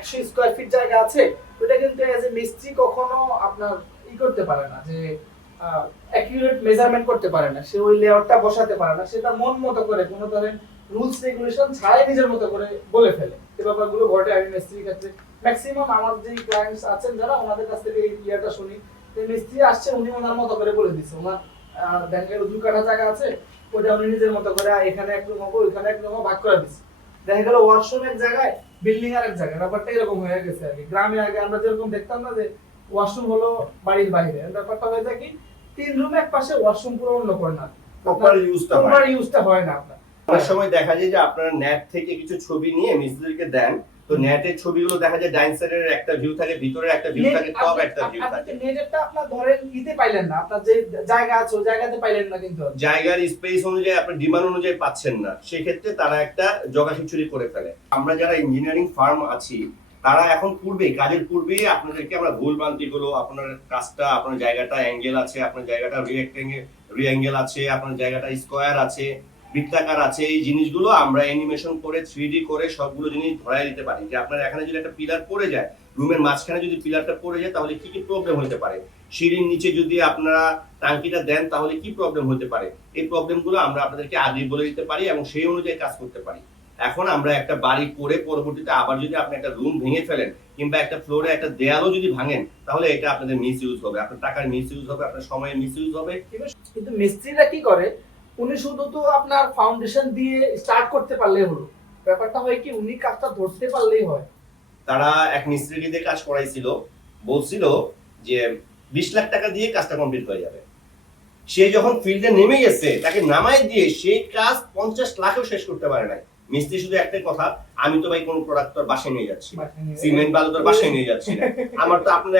একশো square feet জায়গা আছে, ওটা কিন্তু এজ এ মিস্ত্রি কখনো আপনার ই করতে পারে না, যে অ্যাকিউরেট মেজারমেন্ট করতে পারে না। সে ওই লেআউটটা বসাতে পারে না, সে তার মন মতো করে কোনো ধরেন রুলস রেগুলেশন ছাড়াই নিজের মতো করে বলে ফেলে। এই ব্যাপারগুলো ঘটে আমি মিস্ত্রির ক্ষেত্রে ম্যাক্সিমাম আমার যে ক্লায়েন্টস আছেন যারা, ওনাদের কাছ থেকে এই ইয়াটা শুনি। যে মিস্ত্রি আসছে, উনি ওনার মতো করে বলে দিচ্ছে। ওনার গেল দুই কাঠা জায়গা আছে ওটা উনি নিজের মতো করে এখানে এক হব, ওইখানে এক রুম ভাগ করে দিচ্ছে। দেখা গেল এক জায়গায় বিল্ডিং আর এক জায়গায় ব্যাপারটা এরকম হয়ে গেছে আর কি। গ্রামে আগে আমরা যেরকম দেখতাম না যে ওয়াশরুম হলো বাড়ির বাইরে। ব্যাপারটা হয়ে যায় কি তিন রুম এক পাশে ওয়াশরুম পুরো অন্য করে না। প্রপার ইউজটা হয়। প্রপার ইউজটা হয় না আপনার। অনেক সময় দেখা যায় যে আপনারা নেট থেকে কিছু ছবি নিয়ে মিস্ত্রিকে দেন তো নেটের ছবিগুলো দেখা যায় ডাইন সাইডের একটা ভিউ থাকে ভিতরের একটা ভিউ থাকে টপ একটা ভিউ থাকে। নেটেরটা আপনার ধরেন ইতে পাইলেন না আপনার যে জায়গা আছে ওই জায়গাতে পাইলেন না কিন্তু। জায়গার স্পেস অনুযায়ী আপনার ডিমান্ড অনুযায়ী পাচ্ছেন না। সেক্ষেত্রে তারা একটা জগাখিচুরি করে ফেলে। আমরা যারা ইঞ্জিনিয়ারিং ফার্ম আছি তারা এখন পূর্বে কাজের পূর্বে আপনাদেরকে আমরা ভুল ভ্রান্তি গুলো আপনার কাজটা আপনার জায়গাটা অ্যাঙ্গেল আছে আপনার জায়গাটা রিয়েক্টেঙ্গেল রিঅ্যাঙ্গেল আছে আপনার জায়গাটা স্কোয়ার আছে বৃত্তাকার আছে এই জিনিসগুলো আমরা অ্যানিমেশন করে থ্রি করে সবগুলো জিনিস ধরাই দিতে পারি। যে আপনার এখানে যদি একটা পিলার পড়ে যায়, রুমের মাঝখানে যদি পিলারটা পড়ে যায়, তাহলে কি কি প্রবলেম হতে পারে? সিঁড়ির নিচে যদি আপনারা টাঙ্কিটা দেন, তাহলে কি প্রবলেম হতে পারে? এই প্রবলেমগুলো আমরা আপনাদেরকে আগেই বলে দিতে পারি এবং সেই অনুযায়ী কাজ করতে পারি। এখন আমরা একটা বাড়ি করে পরবর্তীতে আবার যদি আপনি একটা রুম ভেঙে ফেলেন কিংবা একটা ফ্লোরে একটা দেয়ালও যদি ভাঙেন, তাহলে এটা আপনাদের মিস ইউজ হবে। আপনার টাকার মিস ইউজ হবে, আপনার সময়ের মিস ইউজ হবে। কিন্তু মিস্ত্রিরা কি করে? উনি শুধু তো আপনার ফাউন্ডেশন দিয়ে স্টার্ট করতে পারলেই হলো। ব্যাপারটা হয় কি উনি কাজটা ধরতে পারলেই হয়। তারা এক মিস্ত্রিকে দিয়ে কাজ করাইছিল। বলছিল যে বিশ লাখ টাকা দিয়ে কাজটা কমপ্লিট হয়ে যাবে। সে যখন ফিল্ডে নেমে গেছে তাকে নামাই দিয়ে সেই কাজ পঞ্চাশ লাখেও শেষ করতে পারে নাই। মিস্ত্রি শুধু একটাই কথা আমি তো ভাই কোনো প্রোডাক্ট তোর বাসায় নিয়ে যাচ্ছি। সিমেন্ট বালু তোর বাসায় নিয়ে যাচ্ছি আমার তো আপনার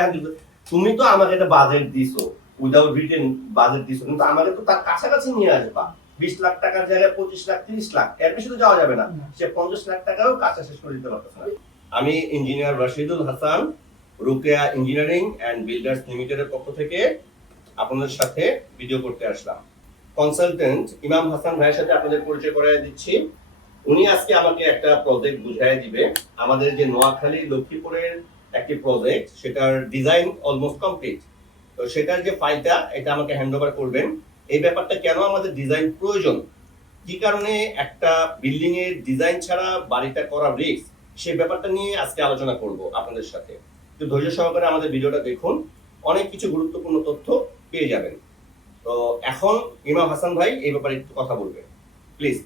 তুমি তো আমাকে একটা বাজেট দিছো। উইদাউট রিটেন বাজেট দিছো। কিন্তু আমাকে তো তার কাছাকাছি নিয়ে আসবা বিশ লাখ টাকার জায়গায় পঁচিশ লাখ তিরিশ লাখ এর বেশি তো যাওয়া যাবে না। সে পঞ্চাশ লাখ টাকাও কাজটা শেষ করে দিতে পারতেছে না। আমি engineer Rashidul Hasan Rokeya engineering and builders লিমিটেডের পক্ষ থেকে আপনাদের সাথে ভিডিও করতে আসলাম। কনসালটেন্ট ইমাম হাসান ভাইয়ের সাথে আপনাদের পরিচয় করাই দিচ্ছি। উনি আজকে আমাকে একটা প্রজেক্ট বুঝাই দিবে। আমাদের যে নোয়াখালী লক্ষ্মীপুরের একটি প্রজেক্ট সেটার ডিজাইন অলমোস্ট কমপ্লিট তো সেটার যে ফাইলটা এটা আমাকে হ্যান্ড ওভার করবেন। এই ব্যাপারটা কেন আমাদের ডিজাইন প্রয়োজন? কি কারণে একটা বিল্ডিং এর ডিজাইন ছাড়া বাড়িটা করা রিস্ক সেই ব্যাপারটা নিয়ে আজকে আলোচনা করব আপনাদের সাথে। তো ধৈর্য সহকারে আমাদের ভিডিওটা দেখুন। অনেক কিছু গুরুত্বপূর্ণ তথ্য পেয়ে যাবেন। তো এখন ইমাম হাসান ভাই এই ব্যাপারে একটু কথা বলবেন। প্লিজ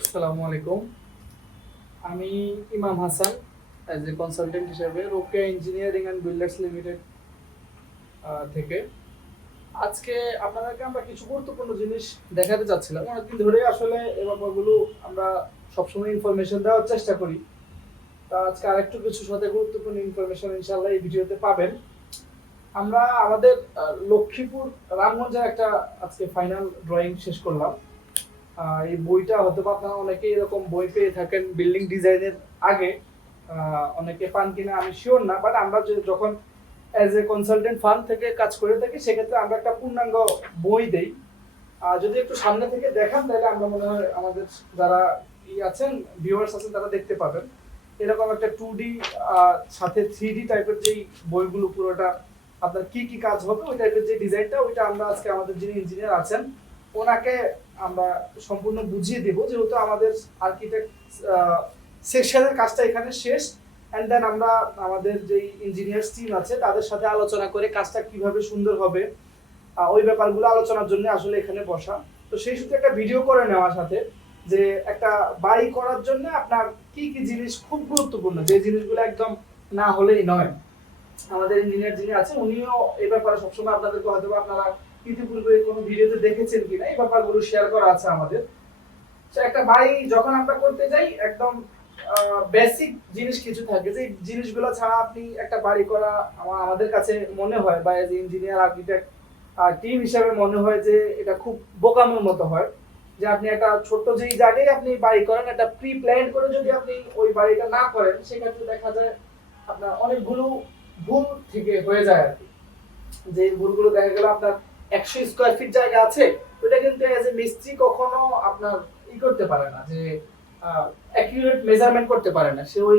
আসসালামু আলাইকুম। আমি ইমাম হাসান অ্যাজ এ কনসালটেন্ট হিসেবে Rokeya engineering and builders limited থেকে। আজকে আপনাদেরকে আমরা কিছু গুরুত্বপূর্ণ জিনিস দেখাতে চাচ্ছিলাম। অনেকদিন ধরে আসলে এই ব্যাপারগুলো আমরা সবসময় ইনফরমেশন দেওয়ার চেষ্টা করি। তা আজকে আরেকটু কিছু সাথে গুরুত্বপূর্ণ ইনফরমেশন ইনশাল্লাহ এই ভিডিওতে পাবেন। আমরা আমাদের লক্ষ্মীপুর রামগঞ্জের একটা আজকে ফাইনাল ড্রয়িং শেষ করলাম। এই বইটা হয়তো আপনারা অনেকে এরকম বই পেয়ে থাকেন বিল্ডিং ডিজাইনের আগে। অনেকে পান কিনা আমি শিওর না বাট আমরা যখন অ্যাজ এ কনসালটেন্ট ফার্ম থেকে কাজ করে থাকি, সেক্ষেত্রে আমরা একটা পূর্ণাঙ্গ বই দেই। আর যদি একটু সামনে থেকে দেখান, তাহলে আমরা মনে হয় আমাদের যারা ই আছেন ভিউয়ার্স আছেন, তারা দেখতে পাবেন। এরকম একটা টু ডি সাথে থ্রি ডি টাইপের যেই বইগুলো পুরোটা, আপনার কি কি কাজ হবে, ওই টাইপের যে ডিজাইনটা ওইটা আমরা আজকে আমাদের যিনি ইঞ্জিনিয়ার আছেন, ওনাকে আমরা সম্পূর্ণ বুঝিয়ে দেব। যেহেতু আমাদের আর্কিটেক্ট সেকশনের কাজটা এখানে শেষ অ্যান্ড দেন আমরা আমাদের যেই ইঞ্জিনিয়ার্স টিম আছে, তাদের সাথে আলোচনা করে কাজটা কীভাবে সুন্দর হবে ওই ব্যাপারগুলো আলোচনার জন্য আসলে এখানে বসা। তো সেই সূত্রে একটা ভিডিও করে নেওয়ার সাথে যে একটা বাড়ি করার জন্য আপনার কি কি জিনিস খুব গুরুত্বপূর্ণ, যে জিনিসগুলো একদম না হলেই নয়। আমাদের ইঞ্জিনিয়ার যিনি আছেন, উনিও এই ব্যাপারে সবসময় আপনাদেরকে হয়তো আপনারা ইতিপূর্বে কোনো ভিডিওতে দেখেছেন কিনা, এই ব্যাপারগুলো শেয়ার করা আছে আমাদের। তো একটা বাড়ি যখন আমরা করতে যাই, একদম বেসিক জিনিস কিছু থাকে। যে জিনিসগুলো ছাড়া আপনি একটা বাড়ি করা আমা- আমাদের কাছে মনে হয় বা এজ ইঞ্জিনিয়ার আর্কিটেক্ট টিম হিসাবে মনে হয় যে এটা খুব বোকামের মতো হয়। যে আপনি একটা ছোট্ট যেই জায়গায় আপনি বাড়ি করেন, একটা প্রি প্ল্যান করে যদি আপনি ওই বাড়িটা না করেন, সেক্ষেত্রে দেখা যায় আপনার অনেকগুলো ভুল থেকে হয়ে যায় আর কি। যে ভুলগুলো দেখা গেল আপনার একশো স্কোয়ার ফিট জায়গা আছে ওটা কিন্তু এজ এ মিস্ত্রি কখনো আপনার ই করতে পারে না। যে অ্যাকিউরেট মেজারমেন্ট করতে পারে না। সে ওই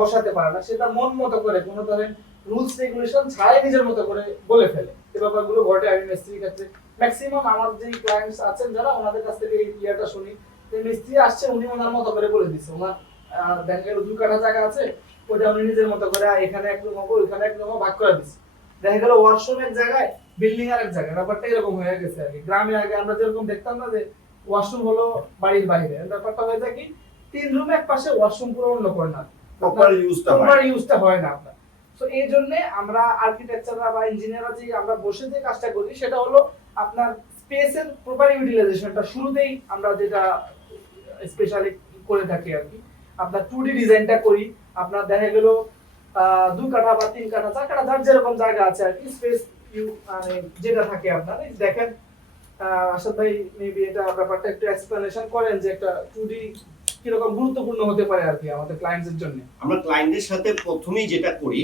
বসাতে পারে না। সে তার মন মতো করে কোনো ধরেন রুলস রেগুলেশন ছাড়াই নিজের মতো করে বলে ফেলে। এই ব্যাপারগুলো ঘটে আমি মিস্ত্রির ক্ষেত্রে। ম্যাক্সিমাম আমার যে ক্লায়েন্টস আছেন যারা, ওনাদের কাছ থেকে এই শুনি। যে মিস্ত্রি আসছে, উনি ওনার মতো করে বলে দিচ্ছে। ওনার কাঠা জায়গা আছে উনি নিজের মতো করে এখানে এক ওইখানে এক ভাগ করে দিচ্ছে। দেখা গেল ওয়াশরুম এক জায়গায় বিল্ডিং আর এক জায়গায়। ব্যাপারটা এরকম হয়ে গেছে আর কি। গ্রামে আগে আমরা যেরকম দেখতাম না যে ওয়াশরুম হলো বাড়ির বাইরে। ব্যাপারটা হয়ে যায় কি তিন রুম এক পাশে ওয়াশরুম পুরো অন্য করে না। প্রপার ইউজটা প্রপার ইউজটা হয় না আপনার। তো এই জন্য আমরা আর্কিটেকচাররা বা ইঞ্জিনিয়াররা যে আমরা বসে যে কাজটা করি সেটা হলো আপনার স্পেসের প্রপার ইউটিলাইজেশনটা শুরুতেই আমরা যেটা স্পেশালি করে থাকি আর কি। আপনার টু ডি ডিজাইনটা করি। আপনার দেখা গেল দুই কাঠা বা তিন কাঠা চার কাঠা যার যেরকম জায়গা আছে আর কি স্পেস ইউ মানে যেটা থাকে আপনার। দেখেন আসাদ ভাই মেবি এটা ব্যাপারটা একটু এক্সপ্লেনেশন করেন যে একটা টু ডি কীরকম গুরুত্বপূর্ণ হতে পারে আর কি আমাদের ক্লায়েন্টসের জন্য। আমরা ক্লায়েন্টের সাথে প্রথমেই যেটা করি,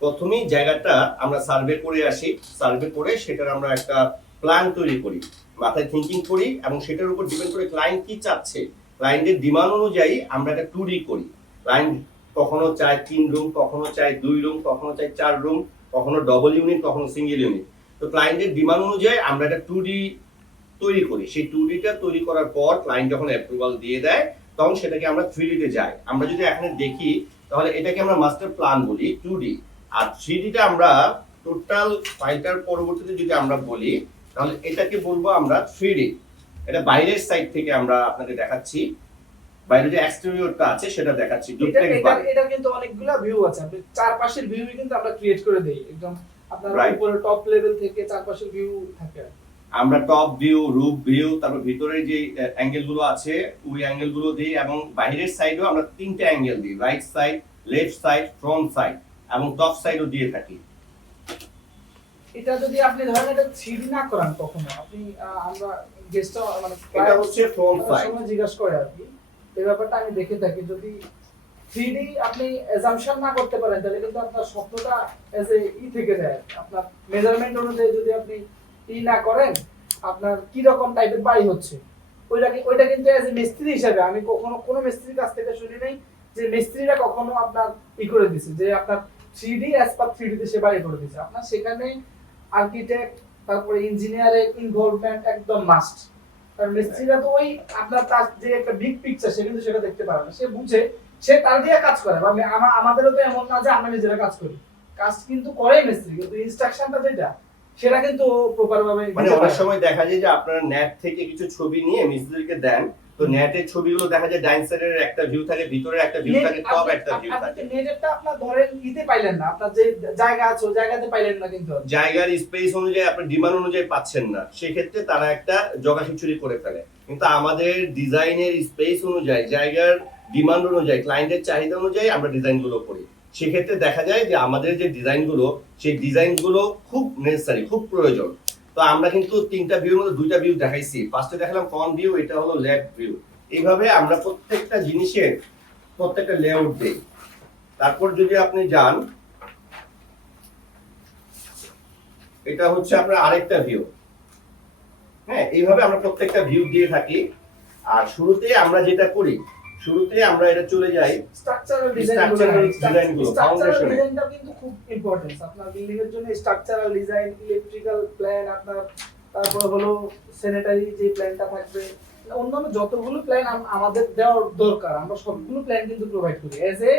প্রথমেই জায়গাটা আমরা সার্ভে করে আসি। সার্ভে করে সেটার আমরা একটা প্ল্যান তৈরি করি, মাথায় থিঙ্কিং করি এবং সেটার উপর ডিপেন্ড করে ক্লায়েন্ট কি চাচ্ছে। ক্লায়েন্টের ডিমান্ড অনুযায়ী আমরা একটা টুডি করি। ক্লায়েন্ট কখনো চায় তিন রুম কখনো চায় দুই রুম কখনো চায় চার রুম কখনো ডবল ইউনিট কখনো সিঙ্গেল ইউনিট তো ক্লায়েন্টের ডিমান্ড অনুযায়ী আমরা একটা টুডি তৈরি করি। সেই টুডিটা তৈরি করার পর ক্লায়েন্ট যখন অ্যাপ্রুভাল দিয়ে দেয় তখন সেটাকে আমরা থ্রি ডিতে যাই। আমরা যদি এখানে দেখি তাহলে এটাকে আমরা মাস্টার প্ল্যান বলি টু ডি আর থ্রি ডিটা আমরা টোটাল ফাইলটার পরবর্তীতে যদি আমরা বলি তাহলে এটাকে বলব আমরা থ্রি ডি এটা বাইরের সাইড থেকে আমরা আপনাকে দেখাচ্ছি। বাইরে যে এক্সটেরিয়রটা আছে সেটা দেখাচ্ছি। এটা ডুপ্লেক্স এটা এটা কিন্তু অনেকগুলা ভিউ আছে। আপনি চারপাশের ভিউ কিন্তু আমরা ক্রিয়েট করে দেই। একদম আপনার. উপরে টপ লেভেল থেকে চারপাশের ভিউ থাকে। আমরা টপ ভিউ রুফ ভিউ তারপর ভিতরে যে অ্যাঙ্গেলগুলো আছে ওই অ্যাঙ্গেলগুলো দিই এবং বাইরের সাইডেও আমরা তিনটে অ্যাঙ্গেল দিই right side left side front side এবং টপ সাইডও দিয়ে থাকি। এটা যদি আপনি ধরেন এটা থ্রিডি না করান কখনো আপনি আমরা গেস্ট মানে এটা হচ্ছে ফ্রন্ট সাইড সময় জিজ্ঞাসা করে আর কি। এই ব্যাপারটা আমি দেখে থাকি যদি থ্রিডি আপনি অ্যাজাম্পশন না করতে পারেন তাহলে কিন্তু আপনার স্বপ্নটা এজ এ ই থেকে যায় আপনার মেজারমেন্ট অনুযায়ী যদি আপনি ই না করেন, আপনার কি রকম টাইপের বাড়ি হচ্ছে? ওইটা কি- ওইটা কিন্তু এজ এ মিস্ত্রি হিসাবে, আমি কখনো কোনো মিস্ত্রির কাছ থেকে শুনি নাই যে মিস্ত্রিরা কখনো আপনার ই করে দিছে, যে আপনার three D as per three ডিতে সে বাড়ি করে দিছে। আপনার সেখানে আর্কিটেক্ট তারপরে ইঞ্জিনিয়ারের ইনভলভমেন্ট একদম মাস্ট কারণ মিস্ত্রিরা তো ওই আপনার তার যে একটা বিগ পিকচার সে কিন্তু সেটা দেখতে পারে না। সে বুঝে, সে তার দিয়ে কাজ করে। বা আমি- আমা- আমাদেরও তো এমন না যে আমরা নিজেরা কাজ করি। কাজ কিন্তু করে মিস্ত্রি, কিন্তু ইনস্ট্রাকশনটা যেটা সেটা কিন্তু প্রপার ভাবে মানে অনেক সময় দেখা যায় যে আপনারা নেট থেকে কিছু ছবি নিয়ে মিস্ত্রিকে দেন তো নেটের ছবিগুলো দেখা যায় ডাইন সাইডের একটা ভিউ থাকে ভিতরে একটা ভিউ থাকে টপ একটা ভিউ থাকে। নেটেরটা আপনার ধরেন ইতে পাইলেন না আপনার যে জায়গা আছে ওই জায়গাতে পাইলেন না কিন্তু জায়গার স্পেস অনুযায়ী আপনার ডিমান্ড অনুযায়ী পাচ্ছেন না। সেক্ষেত্রে তারা একটা জগা খিচুড়ি করে ফেলে। কিন্তু আমাদের ডিজাইনের স্পেস অনুযায়ী জায়গার ডিমান্ড অনুযায়ী ক্লায়েন্টের চাহিদা অনুযায়ী আমরা ডিজাইনগুলো করি। সেক্ষেত্রে দেখা যায় যে আমাদের যে ডিজাইনগুলো, সেই ডিজাইনগুলো খুব নেসেসারি খুব প্রয়োজন। তো আমরা কিন্তু তিনটা ভিউর মধ্যে দুইটা ভিউ দেখাইছি। ফার্স্টে দেখালাম ফ্রন্ট ভিউ এটা হলো লেফট ভিউ এইভাবে আমরা প্রত্যেকটা জিনিসের প্রত্যেকটা লেআউট দিই। তারপর যদি আপনি যান, এটা হচ্ছে আপনার আরেকটা ভিউ হ্যাঁ এইভাবে আমরা প্রত্যেকটা ভিউ দিয়ে থাকি। আর শুরুতে আমরা যেটা করি শুরুতে আমরা এটা চলে যাই। স্ট্রাকচারাল ডিজাইন স্ট্রাকচারাল ডিজাইনটা কিন্তু খুব ইম্পর্টেন্ট আপনার বিল্ডিং এর জন্য স্ট্রাকচারাল ডিজাইন ইলেকট্রিক্যাল প্ল্যান আপনার তারপর হলো স্যানিটারি যে প্ল্যানটা থাকবে। অন্যান্য যতগুলো প্ল্যান আমাদের দেওয়ার দরকার আমরা সবগুলো প্ল্যান কিন্তু প্রোভাইড করি। এজ এ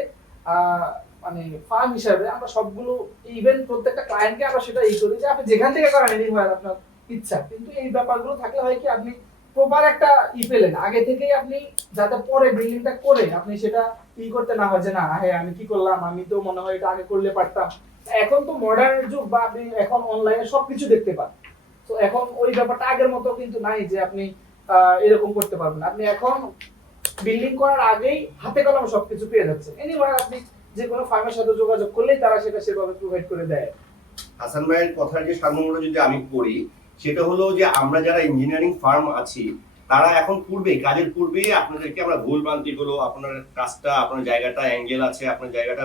মানে ফার্ম হিসাবে আমরা সবগুলো ইভেন প্রত্যেকটা ক্লায়েন্টকে আমরা সেটা ই করি যে আপনি যেখান থেকে করেন এনি হয় আপনার ইচ্ছা। কিন্তু এই ব্যাপারগুলো থাকলে হয় কি আপনি প্রপার একটা ই পেলেন। আগে থেকেই আপনি যাতে পরে বিল্ডিংটা করে আপনি সেটা ই করতে না হয় যে, না হ্যাঁ আমি কি করলাম? আমি তো মনে হয় এটা আগে করলে পারতাম। এখন তো মডার্ন যুগ বা আপনি এখন অনলাইনে সবকিছু দেখতে পান। তো এখন ওই ব্যাপারটা আগের মতো কিন্তু নাই যে আপনি এরকম করতে পারবেন। আপনি এখন বিল্ডিং করার আগেই হাতে কলম সবকিছু পেয়ে যাচ্ছেন। এনিওয়ে আপনি যে কোনো ফার্মের সাথে যোগাযোগ করলেই তারা সেটা সেভাবে প্রোভাইড করে দেয়। হাসান ভাইয়ের কথার যে সারমর্মটা যদি আমি করি সেটা হলো যে আমরা যারা ইঞ্জিনিয়ারিং ফার্ম আছি, তারা এখন পূর্বে কাজের পূর্বেই আপনাদেরকে আমরা ভুল ভ্রান্তিগুলো আপনার কাজটা আপনার জায়গাটা অ্যাঙ্গেল আছে, আপনার জায়গাটা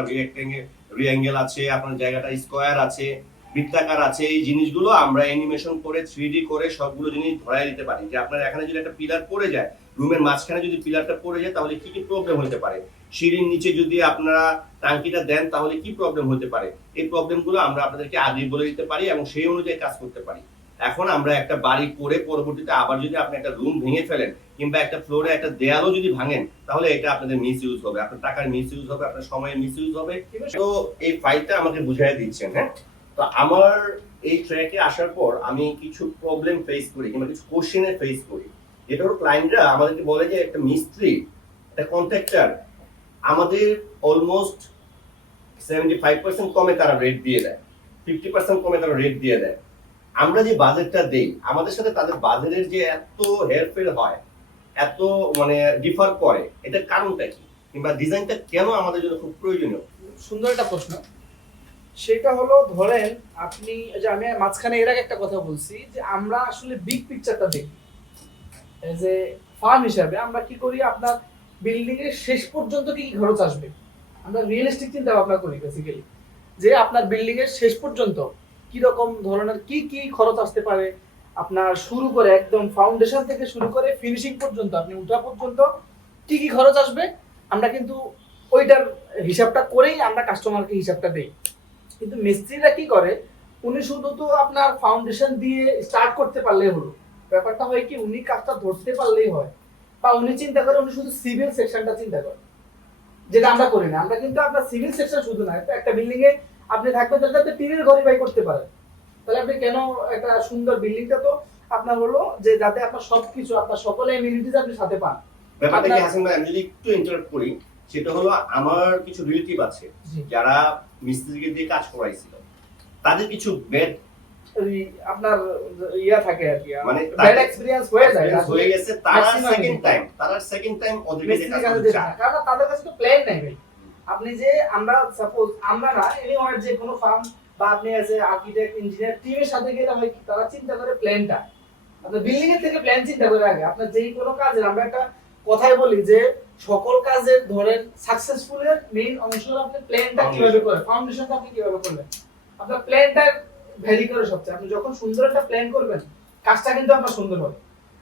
রিঅ্যাঙ্গেল আছে, আপনার জায়গাটা স্কোয়ার আছে, বৃত্তাকার আছে, এই জিনিসগুলো আমরা অ্যানিমেশন করে থ্রি করে সবগুলো জিনিস ধরাই দিতে পারি। যে আপনার এখানে যদি একটা পিলার পড়ে যায়, রুমের মাঝখানে যদি পিলারটা পড়ে যায়, তাহলে কি কি প্রবলেম হতে পারে? সিঁড়ির নিচে যদি আপনারা টাঙ্কিটা দেন, তাহলে কি প্রবলেম হতে পারে? এই প্রবলেমগুলো আমরা আপনাদেরকে আগেই বলে দিতে পারি এবং সেই অনুযায়ী কাজ করতে পারি। এখন আমরা একটা বাড়ি করে পরবর্তীতে আবার যদি আপনি একটা রুম ভেঙে ফেলেন কিংবা একটা ফ্লোরে একটা দেয়ালও যদি ভাঙেন, তাহলে এটা আপনাদের মিস ইউজ হবে। আপনার টাকার মিস ইউজ হবে, আপনার সময়ের মিস ইউজ হবে। তো এই ফাইলটা আমাকে বুঝাই দিচ্ছেন হ্যাঁ? তো আমার এই ট্র্যাকে আসার পর আমি কিছু প্রবলেম ফেস করি কিংবা কিছু কোশ্চেনের ফেস করি। যেটা হলো ক্লায়েন্টরা আমাদেরকে বলে যে, একটা মিস্ত্রি, একটা কন্ট্রাক্টর আমাদের অলমোস্ট সেভেন্টি ফাইভ পার্সেন্ট কমে তারা রেট দিয়ে দেয়। ফিফটি পার্সেন্ট কমে তারা রেট দিয়ে দেয়। আমরা যে বাজেটটা দেই, আমাদের সাথে তাদের বাজেটের যে এত হেরফের হয়, এত মানে ডিফার করে, এটার কারণটা কি? কিংবা ডিজাইনটা কেন আমাদের জন্য খুব প্রয়োজনীয়? সুন্দর একটা প্রশ্ন। সেটা হলো, ধরেন আপনি যে আমি মাঝখানে এর আগে একটা কথা বলছি, যে আমরা আসলে বিগ পিকচারটা দেখি। যে ফার্ম হিসাবে আমরা কি করি, আপনার বিল্ডিং এর শেষ পর্যন্ত কি কি খরচ আসবে? আমরা রিয়েলিস্টিক চিন্তা ভাবনা করি বেসিক্যালি যে আপনার বিল্ডিং এর শেষ পর্যন্ত কি রকম ধরনের কি কি খরচ আসতে পারে? আপনার শুরু করে একদম ফাউন্ডেশন থেকে শুরু করে ফিনিশিং পর্যন্ত, আপনি উঠা পর্যন্ত কি কি খরচ আসবে, আমরা কিন্তু ওইটার হিসাবটা করেই আমরা কাস্টমারকে হিসাবটা দেই। কিন্তু মিস্ত্রিরা কি করে, উনি শুধু তো আপনার ফাউন্ডেশন দিয়ে স্টার্ট করতে পারলেই হলো। ব্যাপারটা হয় কি, উনি কাজটা ধরতে পারলেই হয়। বা উনি চিন্তা করে উনি শুধু সিভিল সেকশনটা চিন্তা করে, যেটা আমরা করি না। আমরা কিন্তু আপনার সিভিল সেকশন শুধু না, একটা বিল্ডিং এ আপনি থাকবেন তাহলে আপনি টিনের ঘরে বাই করতে পারেন। তাহলে আপনি কেন একটা সুন্দর বিল্ডিংটা তো আপনার হলো যে যাতে আপনার সবকিছু আপনার সকল এমিউনিটিস আপনি সাথে পান। ব্যাপারটা কি হাসান ভাই আমি যদি একটু ইন্টারাপ্ট করি সেটা হলো আমার কিছু রিলেটিভ আছে যারা মিস্ত্রিকে দিয়ে কাজ করাইছিল। তাদের কিছু ওই আপনার ইয়া থাকে আর কি মানে ব্যাড এক্সপেরিয়েন্স হয়ে যায়। হয়ে গেছে তারা সেকেন্ড টাইম তারা সেকেন্ড টাইম কাজ কাছে করতে চায়। কারণ তাদের কাছে তো প্ল্যান নাই ভাই। আপনি যে আমরা সাপোজ আমরা না এনিওয়ার যে কোনো ফার্ম বা আপনি এ আর্কিটেক্ট ইঞ্জিনিয়ার টিমের সাথে গেলে হয় কি তারা চিন্তা করে প্ল্যানটা আপনার বিল্ডিং এর থেকে প্ল্যান চিন্তা করে আগে। আপনার যেই কোনো কাজের আমরা একটা কথাই বলি যে সকল কাজের ধরেন সাকসেসফুল এর মেইন অংশ হলো আপনি প্ল্যানটা কীভাবে করেন ফাউন্ডেশনটা আপনি কীভাবে করলেন। আপনার প্ল্যানটা ভ্যারি করে সবচেয়ে। আপনি যখন সুন্দর একটা প্ল্যান করবেন কাজটা কিন্তু আপনার সুন্দর হবে।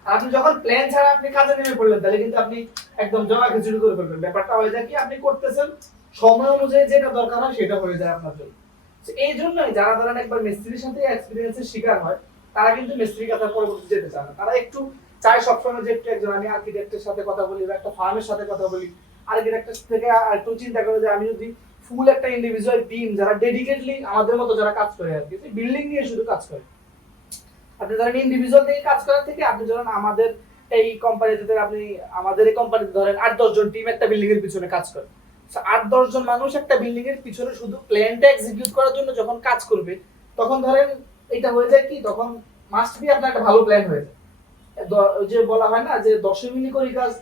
আপনি যখন প্ল্যান ছাড়া আপনি কাজে নেমে পড়লেন তাহলে কিন্তু আপনি একদম জমা খিচুড়ি করে ফেলবেন। ব্যাপারটা হয়ে যায় কি আপনি করতেছেন সময় অনুযায়ী যেটা দরকার হয় সেটা হয়ে যায় আপনার জন্য। এই জন্যই যারা ধরেন একবার মিস্ত্রির সাথে এক্সপিরিয়েন্সের শিকার হয়, তারা কিন্তু মিস্ত্রি কাছে পরবর্তী যেতে চায় না। তারা একটু চায় সবসময় যে একটু একজন, আমি আর্কিটেক্টের সাথে কথা বলি বা একটা ফার্মের সাথে কথা বলি। আর্কিটেক্টের থেকে একটু চিন্তা করে যে, আমি যদি ফুল একটা ইন্ডিভিজুয়াল টিম যারা ডেডিকেটলি আমাদের মতো যারা কাজ করে আর কি বিল্ডিং নিয়ে শুধু কাজ করে। আপনি ধরেন ইন্ডিভিজুয়াল থেকে কাজ করার থেকে আপনি ধরেন আমাদের এই কোম্পানিতে আপনি আমাদের এই কোম্পানিতে ধরেন আট দশজন টিম একটা বিল্ডিং এর পিছনে কাজ করে। আট দশ জন মানুষ একটা বিল্ডিং এর পিছনে শুধু প্ল্যানটা এক্সিকিউট করার জন্য যখন কাজ করবে তখন ধরেন এটা হয়ে যায় কি তখন মাস্ট বি আপনার একটা ভালো প্ল্যান হয়ে যায়। যে বলা হয় না যে দশে মিলি করি কাজ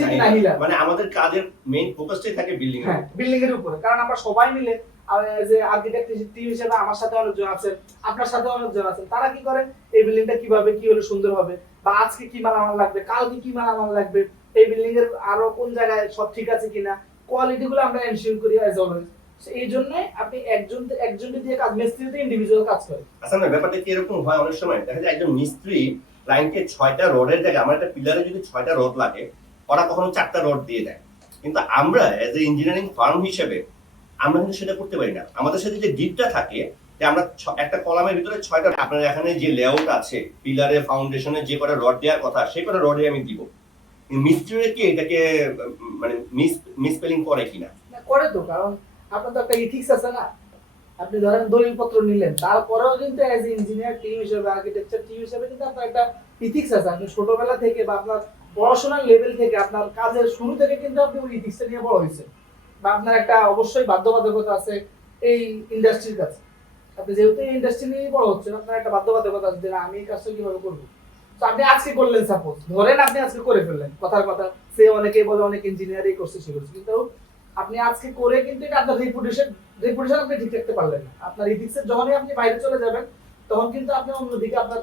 জিতি নাহিলা। মানে আমাদের কাজের মেইন ফোকাসটাই থাকে বিল্ডিং এর হ্যাঁ বিল্ডিং এর উপরে। কারণ আমরা সবাই মিলে যে আর্কিটেক্ট টিম হিসেবে আমার সাথে অনেকজন আছেন আপনার সাথে অনেকজন আছেন তারা কি করে? এই বিল্ডিংটা কীভাবে কি হলে সুন্দর হবে? বা আজকে কি মালামাল লাগবে কালকে কি মালামাল লাগবে? এই বিল্ডিং এর আরও কোন জায়গায় সব ঠিক আছে কিনা? কোয়ালিটি গুলো আমরা এনশিওর করি অ্যাজ অলওয়েজ এই জন্য আপনি একজন একজনকে দিয়ে কাজ মিস্ত্রিতে ইন্ডিভিজুয়াল কাজ করে আচ্ছা না, ব্যাপারটা কি এরকম হয় অনেক সময়? দেখা যায় একজন মিস্ত্রি ক্লায়েন্টকে ছয়টা রডের জায়গায়, আমার একটা পিলারে যদি ছয়টা রড লাগে, ওরা কখনো চারটা রড দিয়ে দেয়। কিন্তু আমরা এজ এ ইঞ্জিনিয়ারিং ফার্ম হিসেবে, আমরা কিন্তু সেটা করতে পারি না। আমাদের সাথে যে ডিপটা থাকে, যে আমরা একটা কলামের ভিতরে ছয়টা, আপনার এখানে যে লেআউট আছে পিলারে ফাউন্ডেশনে যে কটা রড দেওয়ার কথা, সেই কটা রডে আমি দিব। মিস্ত্রিরা কি এটাকে মানে মিস মিসপেলিং করে কিনা? করে তো, কারণ আপনার তো একটা ইথিক্স আছে না। আপনি ধরেন দলিল পত্র নিলেন, তারপরেও কিন্তু অ্যাজ ইঞ্জিনিয়ার টিম হিসেবে আর্কিটেকচার টিম হিসেবে কিন্তু আপনার একটা ইথিক্স আছে। আপনি ছোটবেলা থেকে বা আপনার পড়াশোনার লেভেল থেকে, আপনার কাজের শুরু থেকে কিন্তু আপনি ওই ইথিক্সটা নিয়ে বড় হয়েছে বা আপনার একটা অবশ্যই বাধ্যবাধকতা আছে এই ইন্ডাস্ট্রির কাছে। আপনি যেহেতু ইন্ডাস্ট্রি নিয়ে বড় হচ্ছেন, আপনার একটা বাধ্যবাধকতা আছে যে আমি এই কাজটা কীভাবে করব? তো আপনি আজকে করলেন সাপোজ ধরেন আপনি আজকে করে ফেললেন। কথার কথা সে অনেকে বলে অনেক ইঞ্জিনিয়ারই করছে সে করছে কিন্তু আপনি আজকে করে কিন্তু এটা আপনার রেপুটেশন রেপুটেশন আপনি ঠিক রাখতে পারলেন না। আপনার ইথিক্সের যখনই আপনি বাইরে চলে যাবেন তখন কিন্তু আপনি অন্যদিকে আপনার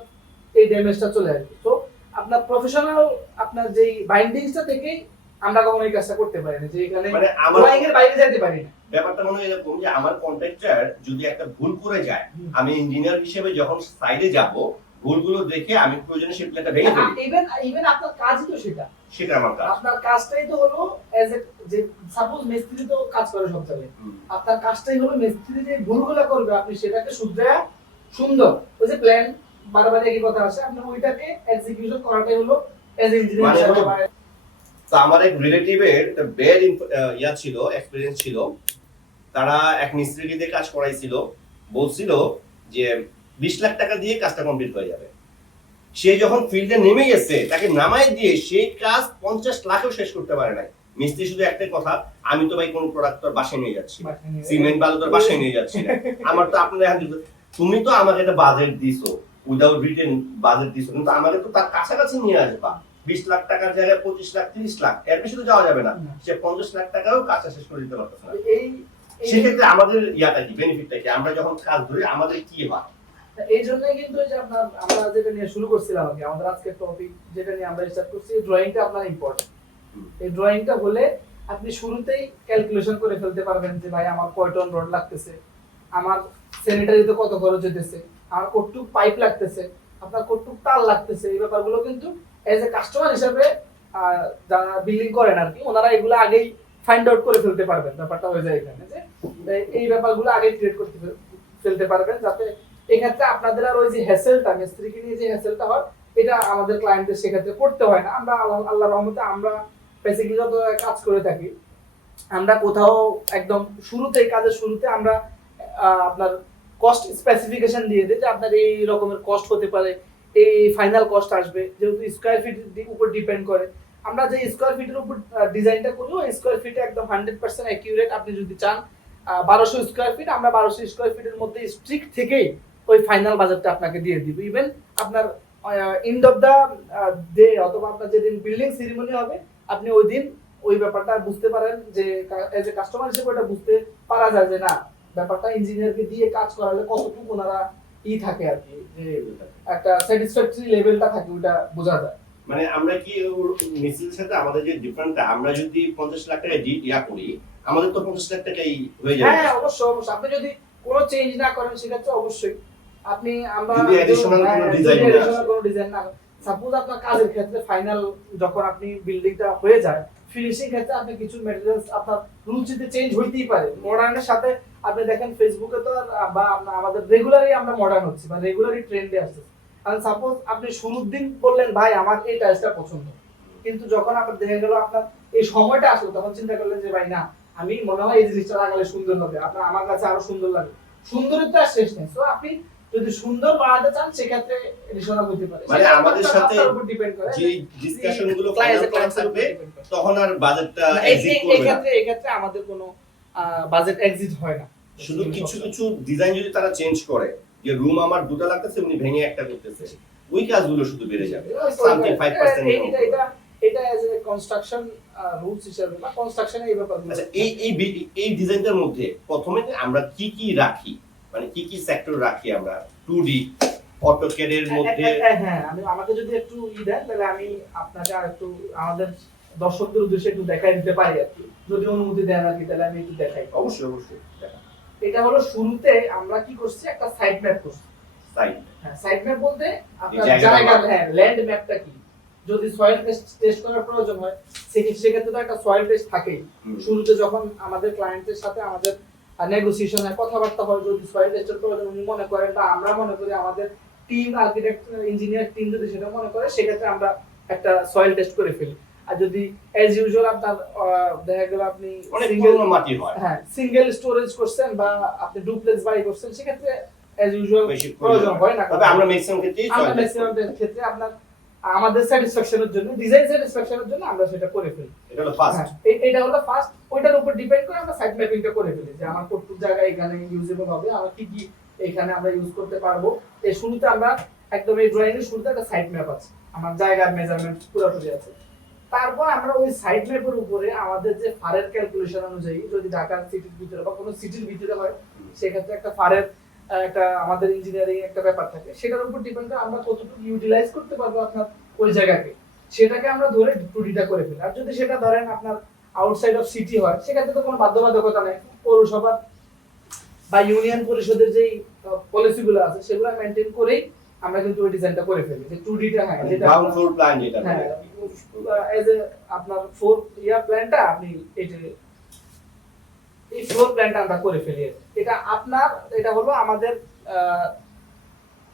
এই ড্যামেজটা চলে আসবে। তো আপনার প্রফেশনাল আপনার যেই বাইন্ডিংসটা থেকেই আমরা কখনো এই কাজটা করতে পারি না যে এখানে মানে আমার ড্রয়িং এর বাইরে যেতে পারি না। ব্যাপারটা মনে হয় এরকম যে আমার কন্ট্রাক্টর যদি একটা ভুল করে যায় আমি ইঞ্জিনিয়ার হিসেবে যখন সাইডে যাব ভুলগুলো দেখে আমি প্রয়োজনে সেই প্ল্যানটা ভেঙে ফেলি। ইভেন ইভেন আপনার কাজই তো সেটা। সেটা আমার কাজ। আপনার কাজটাই তো হলো এজ এ যে সাপোজ মিস্ত্রি তো কাজ করে সব জায়গায়। আপনার কাজটাই হলো মিস্ত্রি যে ভুলগুলো করবে আপনি সেটাকে শুধরে সুন্দর। ওই যে প্ল্যান বারবার একই কথা আসে আপনি ওইটাকে এক্সিকিউশন করাটাই হলো এজ ইঞ্জিনিয়ার তো আমার এক রিলেটিভের ব্যাড ইয়া ছিল এক্সপিরিয়েন্স ছিল। তারা এক মিস্ত্রিকে দিয়ে কাজ করাইছিল। বলছিল যে বিশ লাখ টাকা দিয়ে কাজটা কমপ্লিট হয়ে যাবে। সে যখন ফিল্ডে নেমে গেছে তাকে নামাই দিয়ে সেই কাজ পঞ্চাশ লাখেও শেষ করতে পারে নাই। মিস্ত্রি শুধু একটাই কথা আমি তো ভাই কোনো প্রোডাক্ট তোর বাসায় নিয়ে যাচ্ছি সিমেন্ট বালু তোর বাসায় নিয়ে যাচ্ছি না। আমার তো আপনার তুমি তো আমাকে একটা বাজেট দিছো উইদাউট রিটেন বাজেট দিছো কিন্তু আমাকে তো তার কাছাকাছি নিয়ে আসবা বিশ লাখ টাকার জায়গায় পঁচিশ লাখ তিরিশ লাখ এর বেশি তো যাওয়া যাবে না। সে পঞ্চাশ লাখ টাকাও কাজটা শেষ করে দিতে পারতেছে না। সেক্ষেত্রে আমাদের ইয়াটা কি বেনিফিটটা কি? আমরা যখন কাজ ধরি আমাদের কি হয়? এই জন্যই কিন্তু যে আপনার আমরা যেটা নিয়ে শুরু করছিলাম আগে আমাদের আজকের টপিক যেটা নিয়ে আমরা স্টার্ট করছি ড্রয়িংটা আপনার ইম্পর্টেন্ট এই ড্রয়িংটা হলে আপনি শুরুতেই ক্যালকুলেশন করে ফেলতে পারবেন যে ভাই আমার কয় টন রড লাগতেছে আমার স্যানিটারিতে কত খরচ হইতেছে আমার কটুক পাইপ লাগতেছে আপনার কটুক তার লাগতেছে এই ব্যাপারগুলো কিন্তু এজ এ কাস্টমার হিসাবে যারা বিলিং করেন আর কি ওনারা এগুলো আগেই ফাইন্ড আউট করে ফেলতে পারবেন ব্যাপারটা হয়ে যায় এখানে যে এই- এই ব্যাপারগুলো আগেই ক্রিয়েট করতে ফেলতে পারবেন যাতে এক্ষেত্রে আপনাদের আর ওই যে হ্যাসেলটা মিস্ত্রিকে নিয়ে যে হ্যাসেলটা হয়, এটা আমাদের ক্লায়েন্টদের সেক্ষেত্রে করতে হয় না। আমরা আল্লাহ, আল্লাহর রহমতে আমরা বেসিক্যালি যত কাজ করে থাকি, আমরা কোথাও একদম শুরুতে কাজের শুরুতে আমরা আপনার কস্ট স্পেসিফিকেশন দিয়ে দিই যে আপনার এই রকমের কস্ট হতে পারে, এই ফাইনাল কস্ট আসবে, যেহেতু স্কোয়ার ফিট উপর ডিপেন্ড করে। আমরা যে স্কোয়ার ফিটের উপর ডিজাইনটা করি, ওই স্কোয়ার ফিটে একদম হান্ড্রেড পার্সেন্ট অ্যাকিউরেট আপনি যদি চান বারোশো স্কোয়ার ফিট আমরা বারোশো স্কোয়ার ফিটের মধ্যে স্ট্রিক্ট থেকেই ওই ফাইনাল বাজারটা আপনাকে দিয়ে দিব। ইভেন আপনার এন্ড অফ দা ডে অথবা আপনার যেদিন বিল্ডিং সেরিমনি হবে আপনি ওই দিন ওই ব্যাপারটা বুঝতে পারেন যে এজ এ কাস্টমার হিসেবে ওটা বুঝতে পারা যায় যে না ব্যাপারটা ইঞ্জিনিয়ারকে দিয়ে কাজ করালে কতটুকু ওনারা ই থাকে আর কি যে একটা স্যাটিসফ্যাক্টরি লেভেলটা থাকে ওটা বোঝা যায়। মানে আমরা কি মিস্ত্রির সাথে আমাদের যে ডিফারেন্টটা আমরা যদি পঞ্চাশ লাখ টাকা ডি- ইয়া করি আমাদের তো পঞ্চাশ লাখ টাকাই হয়ে যাবে। হ্যাঁ অবশ্যই অবশ্যই। আপনি যদি কোনো চেঞ্জ না করেন সেক্ষেত্রে অবশ্যই আপনি আমরা যদি additional কোনো হ্যাঁ, design যদি না। কোনো ডিজাইন না সাপোজ আপনার কাজের ক্ষেত্রে ফাইনাল যখন আপনি বিল্ডিংটা হয়ে যায় ফিনিশিং ক্ষেত্রে আপনি কিছু ম্যাটেরিয়ালস আপনার রুচিতে চেঞ্জ হইতেই পারে। মডার্নের সাথে আপনি দেখেন ফেসবুকে তো বা আমাদের রেগুলারই আমরা মডার্ন হচ্ছি বা রেগুলারই ট্রেন্ডে আসছে আর সাপোজ আপনি শুরুর দিন বললেন ভাই আমার এই টাইলসটা পছন্দ। কিন্তু যখন আপনার দেখা গেল আপনার এই সময়টা আসলো তখন চিন্তা করলেন যে ভাই না আমি মনে হয় এই জিনিসটা লাগালে সুন্দর হবে আপনার আমার কাছে আরও সুন্দর লাগে সুন্দরের তো আর শেষ নেই। তো আপনি যদি সুন্দর বানাতে চান সেক্ষেত্রে এডিশনাল হতে পারে। মানে আমাদের সাথে যে ডিসকাশনগুলো থাকবে তখন আর বাজেটটা এই- এক্সিট এই- করবে না। এক্ষেত্রে এক্ষেত্রে আমাদের কোনো বাজেট এক্সিট হয় না। শুধু কিছু কিছু ডিজাইন যদি তারা চেঞ্জ করে যে রুম আমার দুটো লাগতেছে উনি ভেঙে একটা করতেছে ওই কাজগুলো শুধু বেড়ে যাবে। সামথিং ফাইভ পার্সেন্ট এটা এটা এটা এজ এ কনস্ট্রাকশন রুলস হিসেবে বা কনস্ট্রাকশনে এই ব্যাপারগুলো আচ্ছা এই এই এই ডিজাইনটার মধ্যে প্রথমে আমরা কি কি রাখি? মানে কি কি সেক্টর রাখি আমরা? টু ডি অটোকেডের মধ্যে? হ্যাঁ, হ্যাঁ আমি আমাকে যদি একটু ই দেন তাহলে আমি আপনাকে আর একটু আমাদের দর্শকদের উদ্দেশ্যে একটু দেখাই দিতে পারি আর কি। যদি অনুমতি দেন আর কি তাহলে আমি একটু দেখাই। অবশ্যই অবশ্যই। এটা হলো শুরুতে আমরা কি করছি? একটা সাইড ম্যাপ করছি। সাইড হ্যাঁ সাইড ম্যাপ বলতে আপনার জায়গা হ্যাঁ ল্যান্ড ম্যাপটা কি? যদি সয়েল টেস্ট টেস্ট করার প্রয়োজন হয় সেক্ষেত্রে তো একটা সয়েল টেস্ট থাকেই। শুরুতে যখন আমাদের ক্লায়েন্টের সাথে আমাদের কথাবার্তা হয় যদি সয়েল টেস্টের প্রয়োজন উনি মনে করেন বা আমরা মনে করি আমাদের টিম আর্কিটেক্ট ইঞ্জিনিয়ার টিম যদি সেটা মনে করে সেক্ষেত্রে আমরা একটা সয়েল টেস্ট করে ফেলি। আর যদি অ্যাজ ইউজুয়াল আপনার দেখা গেল আপনি অনেক মাটি হয়। হ্যাঁ সিঙ্গেল স্টোরেজ করছেন বা আপনি ডুপ্লেক্স বাড়ি করছেন সেক্ষেত্রে অ্যাজ ইউজুয়াল প্রয়োজন হয় না। তবে আমরা ম্যাক্সিমাম ক্ষেত্রেই আমরা ম্যাক্সিমাম ক্ষেত্রে আপনার আমাদের স্যাটিসফ্যাকশনের জন্য ডিজাইন স্যাটিসফ্যাকশনের জন্য আমরা সেটা করে ফেলি। এটা হলো ফার্স্ট হ্যাঁ, এটা হলো ফার্স্ট ওইটার উপর ডিপেন্ড করে আমরা সাইড ম্যাপিংটা করে ফেলি যে আমার প্রত্যেক জায়গায় এখানে ইউজেবল হবে আমার কি কি এখানে আমরা ইউজ করতে পারব। এই শুরুতে আমরা একদম এই ড্রয়িং এর শুরুতে একটা সাইড ম্যাপ আছে আমার জায়গার মেজারমেন্ট পুরোপুরি আছে। তারপর আমরা ওই সাইড ম্যাপের উপরে আমাদের যে ফারের ক্যালকুলেশন অনুযায়ী যদি ঢাকার সিটির ভিতরে বা কোনো সিটির ভিতরে হয় সেক্ষেত্রে একটা ফারের একটা আমাদের ইঞ্জিনিয়ারিং একটা ব্যাপার থাকে। সেটার উপর ডিপেন্ড করে আমরা কতটুকু ইউটিলাইজ করতে পারব আপনার ওই জায়গাকে। সেটাকে আমরা ধরে টুডিটা করে ফেলি। আর যদি সেটা ধরেন আপনার আউটসাইড অফ সিটি হয় সেক্ষেত্রে তো কোনো বাধ্যবাধকতা নেই। পৌরসভা বা ইউনিয়ন পরিষদের যেই পলিসিগুলো আছে সেগুলো মেনটেন করেই আমরা কিন্তু ওই ডিজাইনটা করে ফেলি। যে টু ডিটা হ্যাঁ যেটা গ্রাউন্ড ফ্লোর প্ল্যান যেটা হ্যাঁ এজ এ আপনার ফোর ইয়ার প্ল্যানটা আপনি এই যে এই ফ্লোর প্ল্যানটা আমরা করে ফেলি। এটা আপনার এটা হলো আমাদের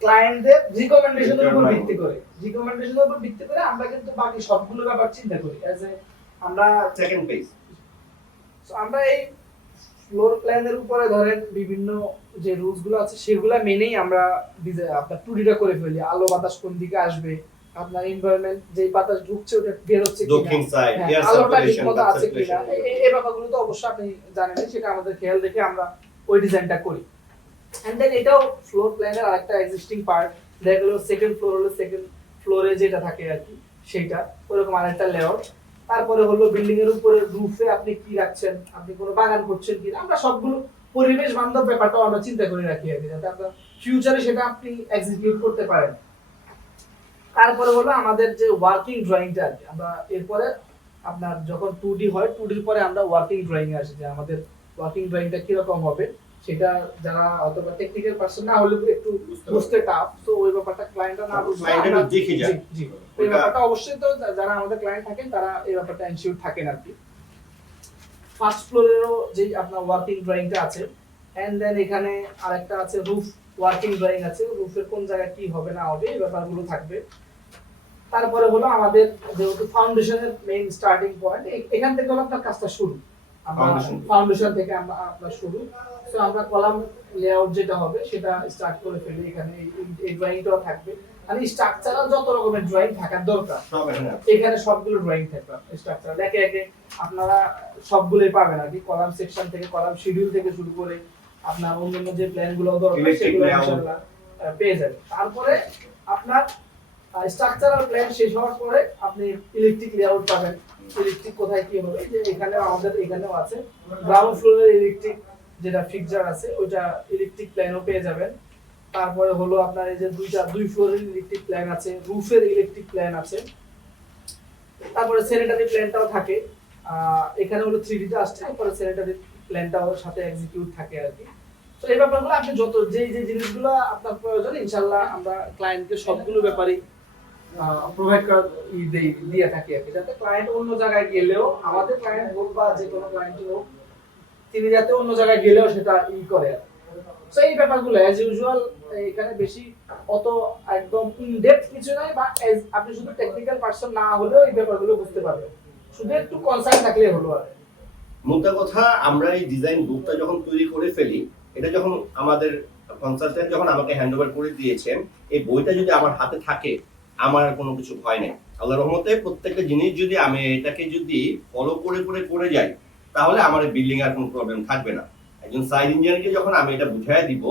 ক্লায়েন্টদের রিকমেন্ডেশনের উপর ভিত্তি করে। রিকমেন্ডেশনের উপর ভিত্তি করে আমরা কিন্তু বাকি সবগুলো ব্যাপার চিন্তা করি। এজ এ আমরা সেকেন্ড পেজ So, আমরা এই ফ্লোর প্ল্যানের উপরে ধরেন বিভিন্ন যে রুলসগুলো আছে সেগুলো মেনেই আমরা আপনার টুডিটা করে ফেলি। আলো বাতাস কোন দিকে আসবে? আপনার এনভায়রনমেন্ট যে বাতাস ঢুকছে ওটা বের হচ্ছে দক্ষিণ সাইড এয়ার সার্কুলেশন আছে কিনা। এই ব্যাপারগুলো তো অবশ্যই আপনি জানেন সেটা আমাদের খেয়াল রেখে আমরা ওই ডিজাইনটা করি। এন্ড দেন এটাও ফ্লোর প্ল্যানের আরেকটা এক্সিস্টিং পার্ট দেখা গেলো সেকেন্ড ফ্লোর হলো সেকেন্ড ফ্লোরে যেটা থাকে আর কি সেইটা ওরকম আরেকটা লেআউট তারপরে হলো বিল্ডিং এর উপরে রুফে আপনি কি রাখছেন আপনি কোনো বাগান করছেন কি আমরা সবগুলো পরিবেশ বান্ধব ব্যাপারটাও আমরা চিন্তা করে রাখি আর কি যাতে আপনার ফিউচারে সেটা আপনি এক্সিকিউট করতে পারেন। তারপরে হলো আমাদের যে ওয়ার্কিং ড্রয়িংটা আর কি আমরা এরপরে আপনার যখন টু ডি হয় টু ডির পরে আমরা ওয়ার্কিং ড্রয়িং আসি যে আমাদের ওয়ার্কিং ড্রয়িংটা কীরকম হবে সেটা যারা অথবা টেকনিক্যাল পার্সন না হলে একটু বুঝতে টাফ তো ওই ব্যাপারটা ক্লায়েন্টরা না বুঝলে একটু দেখে যায়। জি। ওই ব্যাপারটা অবশ্যই তো যারা আমাদের ক্লায়েন্ট থাকেন তারা এই ব্যাপারটা এনশিওর থাকেন আর কি ফার্স্ট ফ্লোরেরও যে আপনার ওয়ার্কিং ড্রয়িংটা আছে এন্ড দেন এখানে আরেকটা আছে রুফ ওয়ার্কিং ড্রয়িং আছে রুফের কোন জায়গায় কি হবে না হবে এই ব্যাপারগুলো থাকবে তারপরে হলো আমাদের যেহেতু ফাউন্ডেশনের মেইন স্টার্টিং পয়েন্ট এখান থেকে হলো আপনার কাজটা শুরু। আমরা ফাউন্ডেশন থেকে। আমরা আপনার শুরু। তো আমরা কলাম লেআউট যেটা হবে সেটা স্টার্ট করে ফেলি এখানে। এই- ড্রয়িংটাও থাকবে। মানে স্ট্রাকচারাল যত রকমের ড্রয়িং থাকার দরকার এখানে সবগুলো ড্রয়িং থাকবে স্ট্রাকচার একে একে আপনারা সবগুলোই পাবেন আর কি। কলাম সেকশন থেকে কলাম শিডিউল থেকে শুরু করে আপনার অন্যান্য যে প্ল্যানগুলো দরকার সেগুলো পেয়ে যাবেন। তারপরে আপনার স্ট্রাকচারাল প্ল্যান শেষ হওয়ার পরে আপনি ইলেকট্রিক লেআউট পাবেন। ইলেকট্রিক কোথায় কি হবে? যে এখানে আমাদের এখানেও আছে। গ্রাউন্ড ফ্লোরের ইলেকট্রিক যেটা ফিক্সচার আছে, ওইটা ইলেকট্রিক প্ল্যানও পেয়ে যাবেন। তারপরে হলো আপনার এই যে দুইটা, দুই ফ্লোরের ইলেকট্রিক প্ল্যান আছে রুফের ইলেকট্রিক প্ল্যান আছে। তারপরে স্যানিটারি প্ল্যানটাও থাকে। এখানে হলো থ্রি ডিটা আসছে, তারপরে স্যানিটারি প্ল্যানটাও সাথে এক্সিকিউট থাকে আর কি। তো এই ব্যাপারগুলো আপনি যত যে যে জিনিসগুলো আপনার প্রয়োজন, ইনশাল্লাহ আমরা ক্লায়েন্টকে সবগুলো ব্যাপারেই প্রোভাইড করার ই দেই- দিয়ে থাকি আর কি। যাতে ক্লায়েন্ট অন্য জায়গায় গেলেও, আমাদের ক্লায়েন্ট হোক বা যে কোনো ক্লায়েন্ট হোক, তিনি যাতে অন্য জায়গায় গেলেও সেটা ই করে তো এই ব্যাপারগুলো অ্যাজ ইউজুয়াল এখানে বেশি অত একদম ইন ডেপথ কিছু নাই, বা আপনি শুধু টেকনিক্যাল পার্সন না হলেও এই ব্যাপারগুলো বুঝতে পারবেন। শুধু একটু কনসার্ন থাকলে হলো আর। মোদ্দা কথা, আমরা এই ডিজাইন বুকটা যখন তৈরি করে ফেলি, এটা যখন আমাদের কনসালটেন্ট যখন আমাকে হ্যান্ড ওভার করে দিয়েছেন, এই বইটা যদি আমার হাতে থাকে আমার আর কোনো কিছু ভয় নেই। আল্লাহ রহমতে প্রত্যেকটা জিনিস যদি আমি এটাকে যদি ফলো করে করে করে যাই, তাহলে আমার বিল্ডিং আর কোনো প্রবলেম থাকবে না। একজন সাইড ইঞ্জিনিয়ারকে যখন আমি এটা বুঝাই দিব,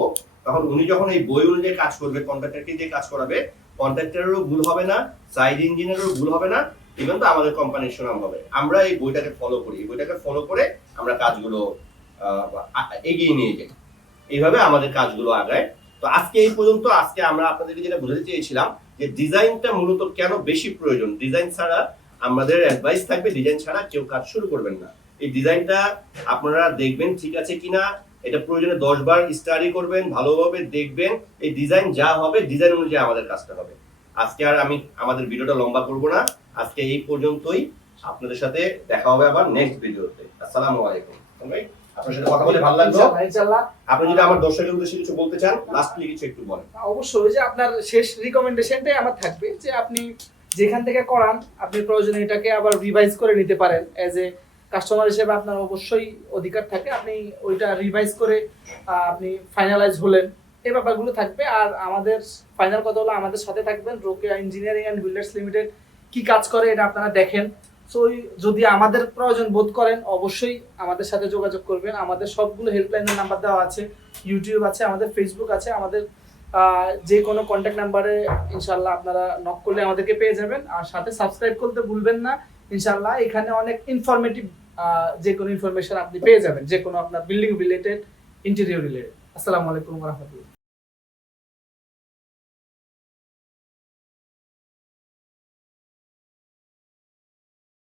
তখন উনি যখন এই বই অনুযায়ী কাজ করবে কন্ট্রাক্টরকে দিয়ে কাজ করাবে কন্ট্রাক্টরেরও ভুল হবে না সাইড ইঞ্জিনিয়ারেরও ভুল হবে না ইভেন তো আমাদের কোম্পানির সুনাম হবে। আমরা এই বইটাকে ফলো করি। এই বইটাকে ফলো করে আমরা কাজগুলো এগিয়ে নিয়ে যাই। এইভাবে আমাদের কাজগুলো আগায়। তো আজকে এই পর্যন্ত আজকে আমরা আপনাদেরকে যেটা বোঝাতে চেয়েছিলাম যে ডিজাইনটা মূলত কেন বেশি প্রয়োজন? ডিজাইন ছাড়া আমাদের অ্যাডভাইস থাকবে, ডিজাইন ছাড়া কেউ কাজ শুরু করবেন না। এই ডিজাইনটা আপনারা দেখবেন ঠিক আছে কিনা, এটা প্রয়োজনে দশ বার স্টাডি করবেন, ভালোভাবে দেখবেন, এই ডিজাইন যা হবে, ডিজাইন অনুযায়ী আমাদের কাজটা হবে। আজকে আর আমি, আমাদের ভিডিওটা লম্বা করব না। আজকে এই পর্যন্তই। আপনাদের সাথে দেখা হবে আবার নেক্সট ভিডিওতে আসসালামু আলাইকুম। আপনার সাথে কথা বলে ভালো লাগল। ইনশাআল্লাহ, ইনশাআল্লাহ। আপনি যদি আমার দর্শকের উদ্দেশ্যে কিছু বলতে চান লাস্টলি কিছু একটু বলেন। অবশ্যই যে আপনার শেষ রিকমেন্ডেশনটাই আমার থাকবে যে আপনি যেখান থেকে করান আপনি প্রয়োজনে এটাকে আবার রিভাইজ করে নিতে পারেন। অ্যাজ এ কাস্টমার হিসেবে আপনার অবশ্যই অধিকার থাকে আপনি ওইটা রিভাইজ করে আপনি ফাইনালাইজ হলেন। এই ব্যাপারগুলো থাকবে। আর আমাদের ফাইনাল কথা হলো আমাদের সাথে থাকবেন Rokeya engineering and builders limited কি কাজ করে এটা আপনারা দেখেন। সো যদি আমাদের প্রয়োজন বোধ করেন, অবশ্যই আমাদের সাথে যোগাযোগ করবেন। আমাদের সবগুলো হেল্পলাইনের নাম্বার দেওয়া আছে। ইউটিউব আছে, আমাদের ফেসবুক আছে। আমাদের যে কোনো কন্ট্যাক্ট নাম্বারে ইনশাল্লাহ আপনারা নক করলে আমাদেরকে পেয়ে যাবেন। আর সাথে সাবস্ক্রাইব করতে ভুলবেন না। ইনশাল্লাহ এখানে অনেক ইনফরমেটিভ যে কোনো ইনফরমেশন আপনি পেয়ে যাবেন। যে কোনো আপনার বিল্ডিং রিলেটেড ইন্টেরিয়র রিলেটেড আসসালামু আলাইকুম রহমতুল্লাহ।